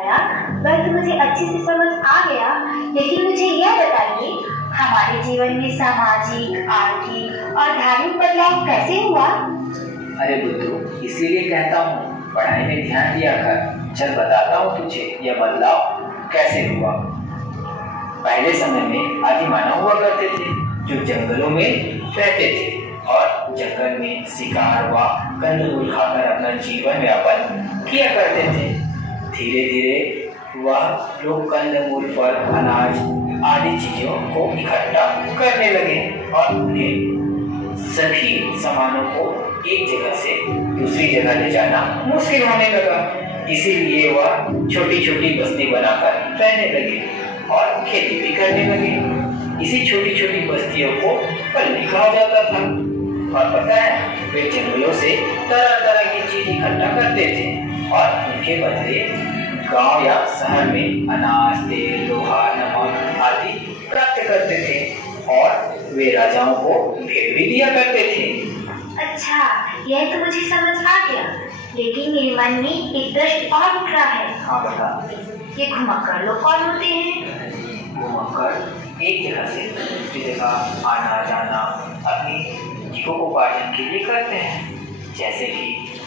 वह तो मुझे अच्छे से समझ आ गया, लेकिन मुझे यह बताइए हमारे जीवन में सामाजिक, आर्थिक और धार्मिक बदलाव कैसे हुआ? अरे बुद्धू, इसीलिए कहता हूँ पढ़ाई में ध्यान दिया कर। चल बताता हूँ तुझे यह बदलाव कैसे हुआ। पहले समय में आदि मानव हुआ करते थे जो जंगलों में रहते थे और जंगल में शिकार व कंदमूल खाकर अपना जीवन यापन किया करते थे। धीरे धीरे वह लोग कंदमूल, फल, अनाज आदि चीजों को इकट्ठा करने लगे और उन्हें सभी सामानों को एक जगह से दूसरी जगह ले जाना मुश्किल होने लगा। इसीलिए वह छोटी छोटी बस्ती बनाकर रहने लगे और खेती भी करने लगे। इसी छोटी छोटी बस्तियों को पल्ली कहा जाता था। और पता है, वे जंगलों से तरह तरह की चीज इकट्ठा करते थे और उनके बदले गांव या शहर में अनाज, तेल, लोहा, नमक आदि प्राप्त करते थे और वे राजाओं को भेंट भी दिया करते थे। अच्छा, यह तो मुझे समझ आ गया, लेकिन मेरे मन में एक प्रश्न और उठ रहा है। हाँ बता। ये घुमक्कड़ लोग कौन होते हैं? घुमक्कड़ एक जगह से दूसरी जगह आना जाना अपनी जीविकोपार्जन के लिए करते हैं, जैसे कि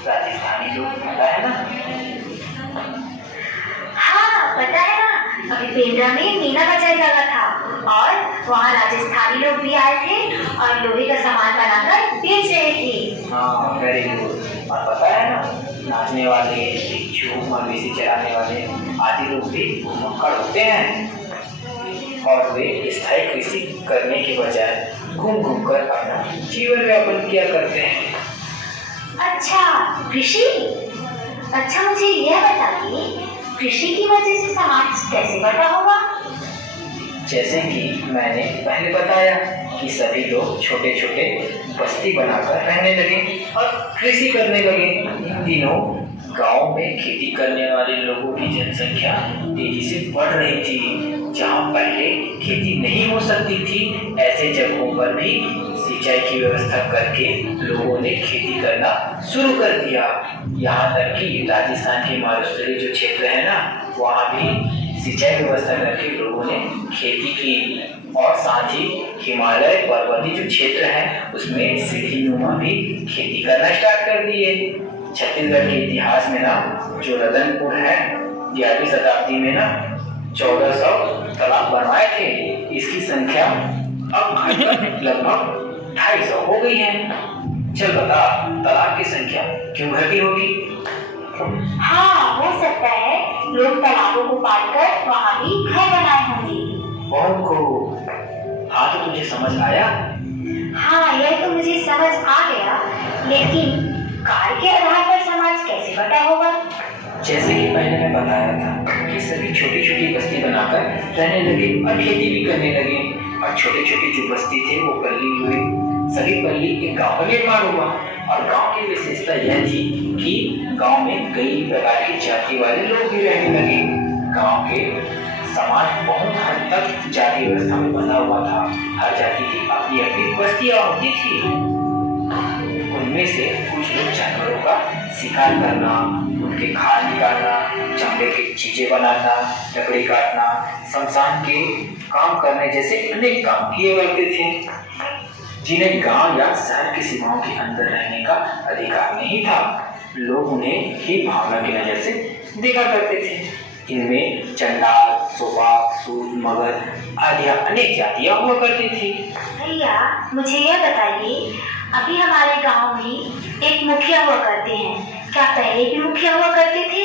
राजस्थानी लोग, पता है ना? हाँ पता है ना, अभी पेंड्रा में मीना बाजार लगा था और वहाँ राजस्थानी लोग भी आए थे और लोहे का सामान बनाकर बेच रहे थे। हाँ वेरी गुड। और पता है ना, नाचने वाले, भिक्षु, मवेशी चराने वाले आदि लोग भी घुमक्कड़ होते हैं और वे स्थायी कृषि करने के बजाय घूम घूम कर अपना जीवन यापन किया करते हैं। अच्छा, कृषि? अच्छा, मुझे यह बताइए कृषि की वजह से समाज कैसे बढ़ा होगा? जैसे कि मैंने पहले बताया कि सभी लोग छोटे छोटे बस्ती बनाकर रहने लगे और कृषि करने लगे। इन दिनों गांव में खेती करने वाले लोगों की जनसंख्या तेजी से बढ़ रही थी। जहां पहले खेती नहीं हो सकती थी, ऐसे जगहों पर भी सिंचाई की व्यवस्था करके लोगों ने खेती करना शुरू कर दिया। यहाँ तक कि राजस्थान के मालूसरी जो क्षेत्र है ना, वहाँ भी सिंचाई व्यवस्था करके लोगों ने खेती की और साथ ही हिमालय पर्वतीय जो क्षेत्र है उसमें सीढ़ीनुमा भी खेती करना स्टार्ट कर दिए। छत्तीसगढ़ के इतिहास में ना जो रतनपुर है, 11वीं शताब्दी में ना 1400 तालाब बनवाए थे। इसकी संख्या अब लगभग 250 हो गई है। चल बता, तालाब की संख्या क्यों घटी होगी? हाँ, हो सकता है लोग तालाबों को पाटकर वहाँ भी घर बनाए होंगे। बहुत खूब। हाँ तो तुझे समझ आया? हाँ, यह तो मुझे समझ आ गया, लेकिन कार्य के आधार पर समाज कैसे बटा होगा? जैसे कि पहले मैं बताया था कि सभी छोटी छोटी बस्ती बनाकर रहने लगे और खेती भी करने लगे और छोटे छोटे जो बस्ती थे वो पल्ली हुई। सभी पल्ली एक गांव का निर्माण हुआ और गांव की विशेषता यह थी कि गांव में कई प्रकार की जाति वाले लोग भी रहने लगे। गांव के समाज बहुत हद तक जाति व्यवस्था में बंधा हुआ था। हर जाति की अपनी अपनी बस्तियां होती थी। उनमें से कुछ लोग जानवरों का शिकार करना, उनके खाल निकालना, चमड़े की चीजें बनाना, लकड़ी काटना, शमशान के काम करने जैसे अनेक काम किए करते थे, जिन्हें गांव या शहर की सीमाओं के अंदर रहने का अधिकार नहीं था। लोग उन्हें ही भावना की नजर से देखा करते थे। इनमें चंडाल, सोबाग, सूद, मगर आदि अनेक जातियां हुआ करती थी। भैया मुझे यह बताइए, अभी हमारे गांव में एक मुखिया हुआ करते हैं, क्या पहले भी मुखिया हुआ करते थे?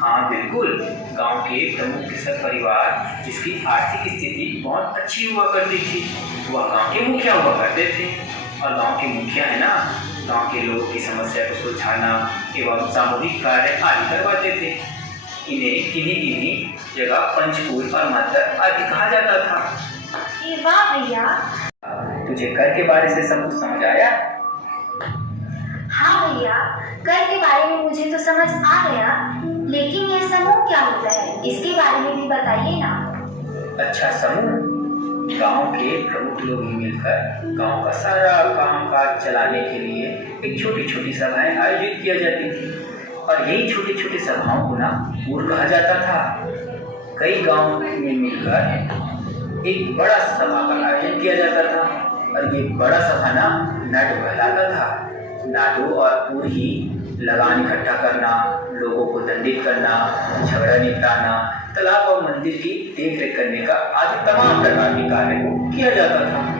हाँ बिल्कुल। गांव के प्रमुख कृषक परिवार जिसकी आर्थिक स्थिति बहुत अच्छी हुआ करती थी, वह गांव के मुखिया हुआ करते थे। और गांव के मुखिया है ना, गांव के लोगों की समस्या को सुलझाना एवं सामूहिक कार्य आदि करवाते थे। इन्हें किन्हीं जगह पंचकूल और मद्दर आदि कहा जाता था। ये वाह भैया। तुझे कर के बारे से सब कुछ समझ आया? हाँ भैया, कर के बारे में मुझे तो समझ आ गया, लेकिन यह समूह क्या होता है, इसके बारे में भी बताइए ना। अच्छा, समूह गांव के प्रमुख लोग मिलकर गांव का सारा काम काज चलाने के लिए एक छोटी छोटी सभाएं आयोजित किया जाती थी। और यही छोटी छोटी सभाओं को ना पूर कहा जाता था। कई गांव में मिलकर एक बड़ा सभा का आयोजन किया जाता था और ये बड़ा सभा ना नाटो कहलाता था। नाटो और पूर ही लगान इकट्ठा करना, लोगों को दंडित करना, झगड़ा निपटाना, तालाब और मंदिर की देख रेख करने का आदि तमाम प्रकार के कार्य को किया जाता था।